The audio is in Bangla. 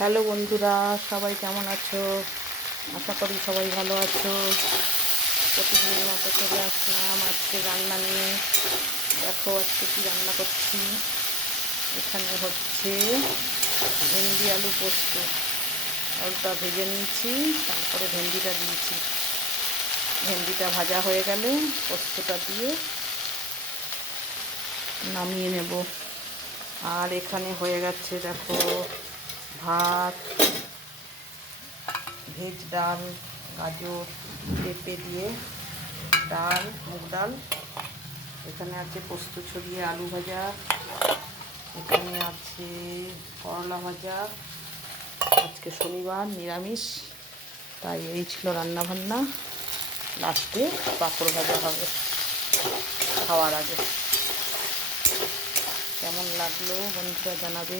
হ্যালো বন্ধুরা, সবাই কেমন আছো? আশা করি সবাই ভালো আছো। প্রতিদিনের মতো চলে আসলাম আজকে রান্না নিয়ে। দেখো আজকে কী রান্না করছি। এখানে হচ্ছে ভেন্ডি আলু পোস্ত। আলুটা ভেজে নিয়েছি, তারপরে ভেন্ডিটা দিয়েছি। ভেন্ডিটা ভাজা হয়ে গেলে পোস্তটা দিয়ে নামিয়ে নেব। আর এখানে হয়ে গেছে দেখো ভাত, ভেজ ডাল, গাজর, পেঁপে দিয়ে ডাল, মুগ ডাল। এখানে আছে পোস্ত ছড়িয়ে আলু ভাজা, এখানে আছে করলা ভাজা। আজকে শনিবার, নিরামিষ, তাই এই ছিল রান্নাবান্না। লাস্টে পাঁপড় ভাজা হবে খাওয়ার আগে। কেমন লাগলো বন্ধুরা জানাবে।